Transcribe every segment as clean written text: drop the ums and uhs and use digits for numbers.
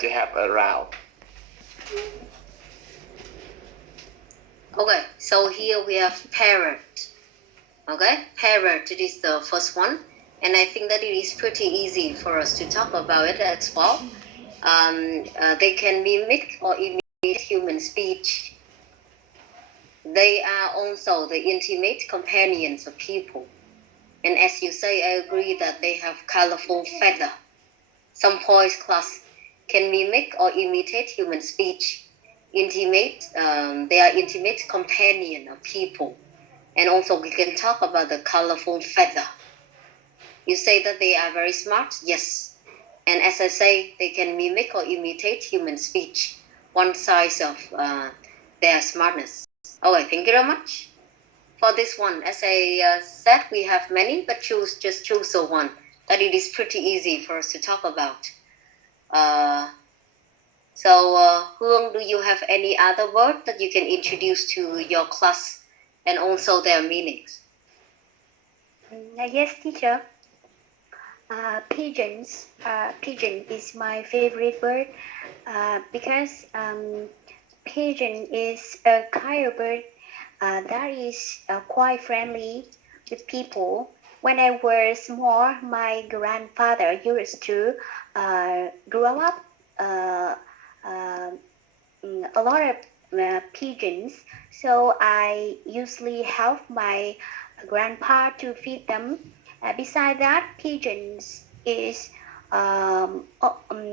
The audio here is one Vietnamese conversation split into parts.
to have a round. Okay, so here we have parrot. Okay, parrot, it is the first one. And I think that it is pretty easy for us to talk about it as well. They can mimic or imitate human speech. They are also the intimate companions of people. And as you say, I agree that they have colorful feather. Some poets class can mimic or imitate human speech. They are intimate companion of people. And also we can talk about the colorful feather. You say that they are very smart? Yes. And as I say, they can mimic or imitate human speech. One size of their smartness. Okay, thank you very much. For this one, as I said, we have many, but just choose the one that it is pretty easy for us to talk about. Hương, do you have any other word that you can introduce to your class and also their meanings? Yes, teacher. Pigeons. Pigeon is my favorite bird because pigeon is a kind of bird that is quite friendly with people. When I was small, my grandfather used to grow up a lot of pigeons, so I usually help my grandpa to feed them. Besides that, pigeons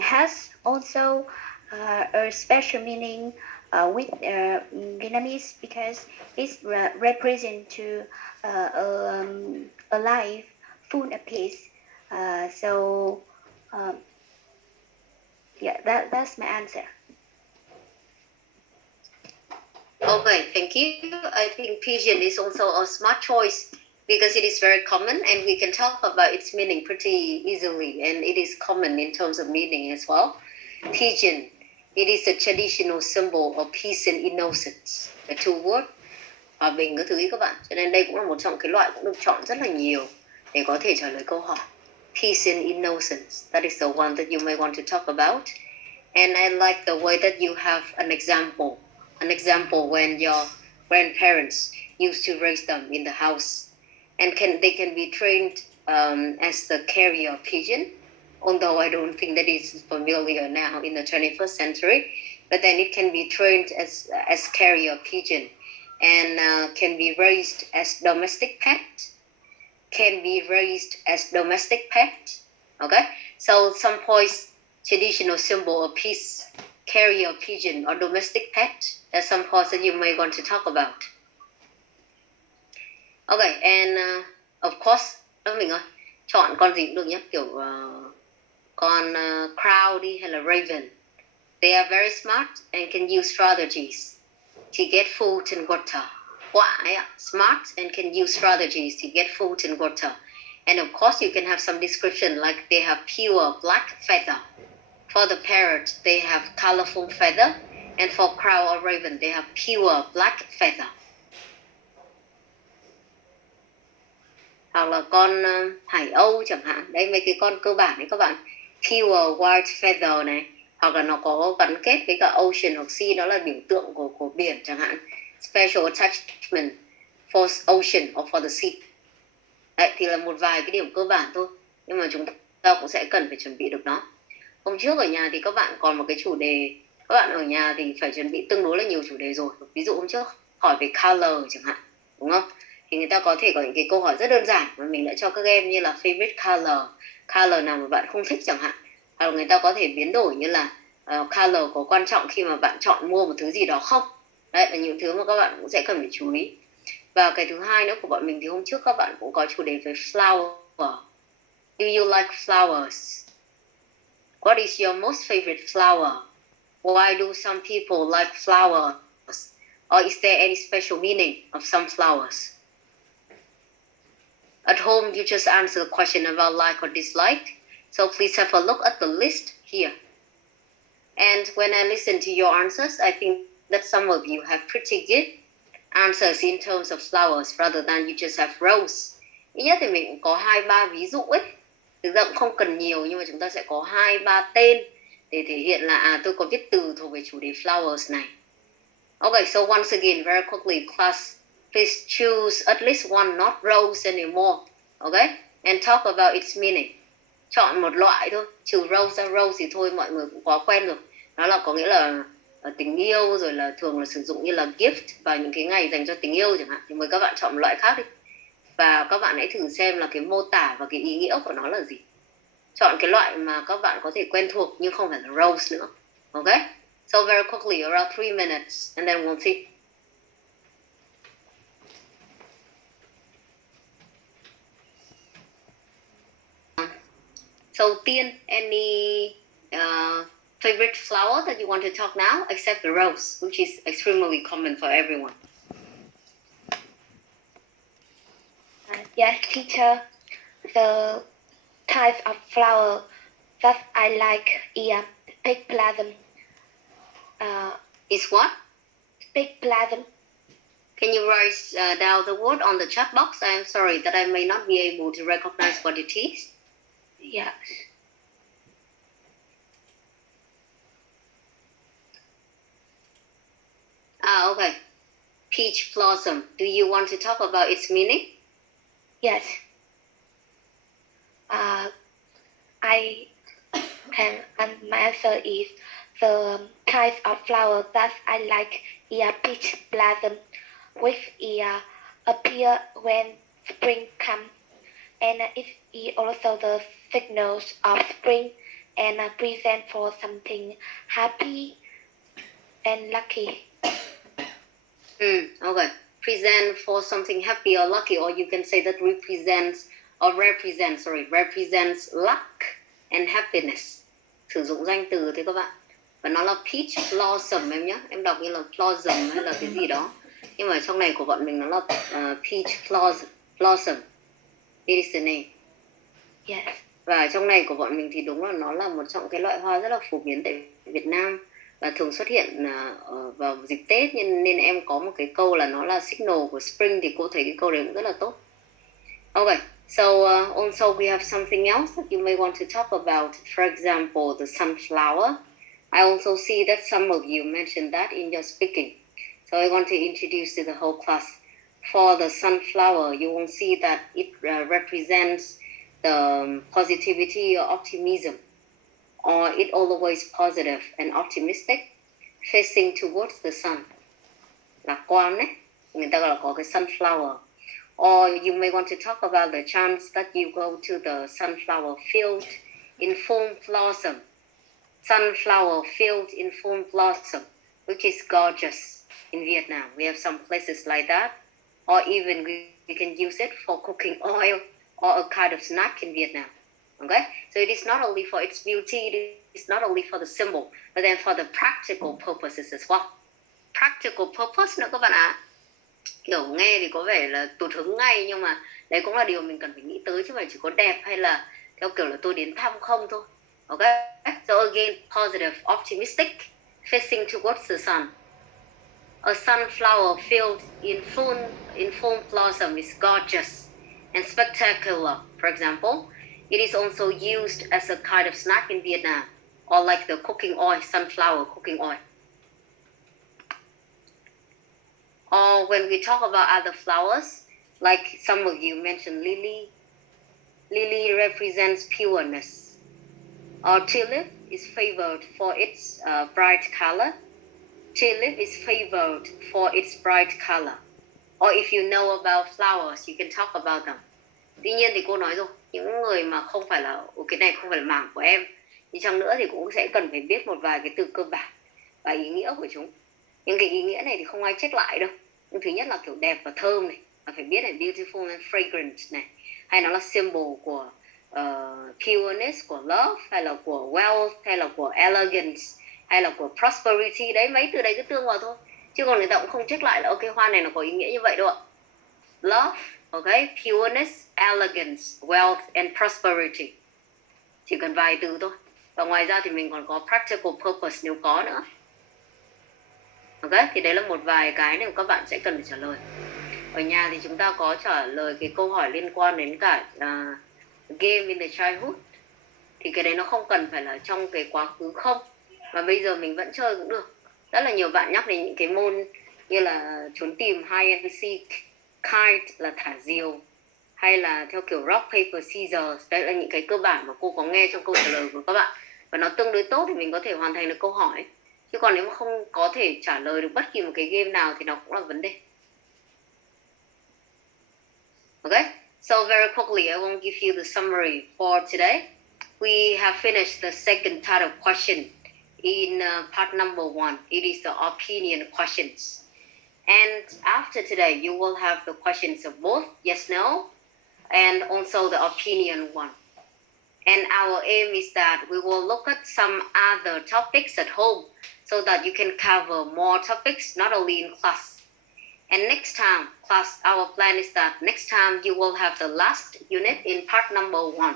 has also a special meaning with Vietnamese because it represents to a life full of peace. Yeah, that's my answer. Okay, thank you. I think pigeon is also a smart choice because it is very common and we can talk about its meaning pretty easily, and it is common in terms of meaning as well. Pigeon, it is a traditional symbol of peace and innocence. The two word hòa bình các thứ ý các bạn. Cho nên đây cũng là một trong cái loại cũng được chọn rất là nhiều để có thể trả lời câu hỏi. Peace and innocence, that is the one that you may want to talk about. And I like the way that you have an example when your grandparents used to raise them in the house. And they can be trained as the carrier pigeon, although I don't think that is familiar now in the 21st century. But then it can be trained as carrier pigeon and can be raised as domestic pet. Okay, so some points, traditional symbol of peace, carrier pigeon, or domestic pet. There's some points that you may want to talk about. Okay, and of course, mình ơi, chọn con gì cũng được nhé, kiểu con crow đi hay là raven. They are very smart and can use strategies to get food and water. Smart and can use strategies to get food and water. And of course, you can have some description like they have pure black feather. For the parrot, they have colorful feather. And for crow or raven, they have pure black feather. Hoặc là con hải âu chẳng hạn. Đấy, mấy cái con cơ bản đấy các bạn. Pure white feather này. Hoặc là nó có gắn kết với cả ocean hoặc sea, đó là biểu tượng của biển chẳng hạn. Special attachment for ocean or for the sea. Đấy, thì là một vài cái điểm cơ bản thôi. Nhưng mà chúng ta cũng sẽ cần phải chuẩn bị được nó. Hôm trước ở nhà thì các bạn còn một cái chủ đề. Các bạn ở nhà thì phải chuẩn bị tương đối là nhiều chủ đề rồi. Ví dụ hôm trước hỏi về color chẳng hạn, đúng không? Thì người ta có thể có những cái câu hỏi rất đơn giản mà mình đã cho các em như là favorite color nào mà bạn không thích chẳng hạn. Hoặc là người ta có thể biến đổi như là color có quan trọng khi mà bạn chọn mua một thứ gì đó không? Đấy là những thứ mà các bạn cũng sẽ cần phải chú ý. Và cái thứ hai nữa của bọn mình thì hôm trước các bạn cũng có chủ đề về flower. Do you like flowers? What is your most favorite flower? Why do some people like flowers? Or is there any special meaning of some flowers? At home, you just answer the question about like or dislike. So please have a look at the list here. And when I listen to your answers, I think that some of you have pretty good answers in terms of flowers rather than you just have rose. Ít nhất thì mình cũng có 2-3 ví dụ ấy. Thực ra cũng không cần nhiều nhưng mà chúng ta sẽ có 2-3 tên để thể hiện là tôi có viết từ thuộc về chủ đề flowers này. Okay, so once again, very quickly, class, please choose at least one, not rose anymore. Okay, and talk about its meaning. Chọn một loại thôi, trừ rose ra, rose thì thôi mọi người cũng có quen rồi. Nó là có nghĩa là tình yêu, rồi là thường là sử dụng như là gift vào những cái ngày dành cho tình yêu chẳng hạn. Thì mời các bạn chọn một loại khác đi. Và các bạn hãy thử xem là cái mô tả và cái ý nghĩa của nó là gì. Chọn cái loại mà các bạn có thể quen thuộc nhưng không phải là rose nữa. Okay? So very quickly, around 3 minutes, and then we'll see. So Tiên, any favorite flower that you want to talk now, except the rose, which is extremely common for everyone? Yes, teacher. The type of flower that I like is pink blossom. Is what? Pink blossom. Can you write down the word on the chat box? I am sorry that I may not be able to recognize what it is. Yes. Okay. Peach blossom. Do you want to talk about its meaning? Yes. And my answer is the type of flower that I like is peach blossom, which appear when spring comes, and it is also the signals of spring and present for something happy and lucky. Okay. Present for something happy or lucky, or you can say that represents luck and happiness. Sử dụng danh từ thế các bạn. Và nó là peach blossom em nhé. Em đọc như là blossom hay là cái gì đó. Nhưng mà trong này của bọn mình nó là peach blossom. It is the name. Yes. Và trong này của bọn mình thì đúng là nó là một trong cái loại hoa rất là phổ biến tại Việt Nam và thường xuất hiện vào dịp Tết, nên em có một cái câu là nó là signal của spring, thì cô thấy cái câu đấy cũng rất là tốt. Okay, so also we have something else that you may want to talk about. For example, the sunflower. I also see that some of you mentioned that in your speaking. So I want to introduce to the whole class. For the sunflower, you will see that it represents the positivity or optimism, or it always positive and optimistic, facing towards the sun. Lạc quan ấy, người ta gọi là có cái sunflower. Or you may want to talk about the chance that you go to the sunflower field in full blossom. Sunflower field in full blossom, which is gorgeous in Vietnam. We have some places like that. Or even we can use it for cooking oil or a kind of snack in Vietnam. Okay? So it is not only for its beauty, it is not only for the symbol, but then for the practical purposes as well. Practical purpose nữa các bạn ạ. Kiểu nghe thì có vẻ là tụt hứng ngay, nhưng mà đấy cũng là điều mình cần phải nghĩ tới, chứ không phải chỉ có đẹp hay là theo kiểu là tôi đến thăm không thôi. Okay? So again, positive, optimistic, facing towards the sun. A sunflower field in full blossom is gorgeous and spectacular. For example, it is also used as a kind of snack in Vietnam, or like the cooking oil, sunflower cooking oil. Or when we talk about other flowers, like some of you mentioned lily. Lily represents pureness. Or tulip is favored for its bright color. Tulip is favored for its bright color. Or if you know about flowers, you can talk about them. Tuy nhiên thì cô nói rồi, những người mà không phải là cái này không phải là mảng của em, thì chăng nữa thì cũng sẽ cần phải biết một vài cái từ cơ bản và ý nghĩa của chúng. Những cái ý nghĩa này thì không ai check lại đâu. Nhưng thứ nhất là kiểu đẹp và thơm này, và phải biết là beautiful and fragrant này, hay nó là symbol của pureness, của love, hay là của wealth, hay là của elegance, hay là của prosperity. Đấy, mấy từ đấy cứ tương vào thôi, chứ còn người ta cũng không check lại là ok, hoa này nó có ý nghĩa như vậy đâu ạ. Love, okay, pureness, elegance, wealth and prosperity. Chỉ cần vài từ thôi. Và ngoài ra thì mình còn có practical purpose nếu có nữa. Ok, thì đấy là một vài cái mà các bạn sẽ cần phải trả lời. Ở nhà thì chúng ta có trả lời cái câu hỏi liên quan đến cả game in the childhood thì cái đấy nó không cần phải là trong cái quá khứ không, mà bây giờ mình vẫn chơi cũng được. Rất là nhiều bạn nhắc đến những cái môn như là trốn tìm, hide and seek, kite là thả diều, hay là theo kiểu rock paper scissors. Đây là những cái cơ bản mà cô có nghe trong câu trả lời của các bạn, và nó tương đối tốt thì mình có thể hoàn thành được câu hỏi. Chứ còn nếu mà không có thể trả lời được bất kỳ một cái game nào thì nó cũng là vấn đề. Okay, so very quickly I won't give you the summary for today. We have finished the second type of question in part number 1. It is the opinion questions. And after today, you will have the questions of both yes, no, and also the opinion one. And our aim is that we will look at some other topics at home so that you can cover more topics, not only in class. And next time, class, our plan is that next time you will have the last unit in part number 1,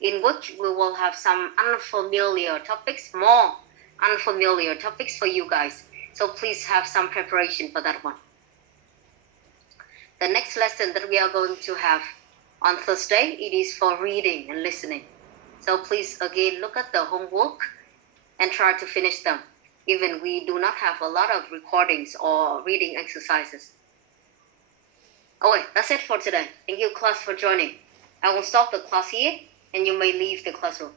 in which we will have some unfamiliar topics, more unfamiliar topics for you guys. So please have some preparation for that one. The next lesson that we are going to have on Thursday, it is for reading and listening. So please again look at the homework and try to finish them, even we do not have a lot of recordings or reading exercises. Okay, that's it for today. Thank you class for joining. I will stop the class here and you may leave the classroom.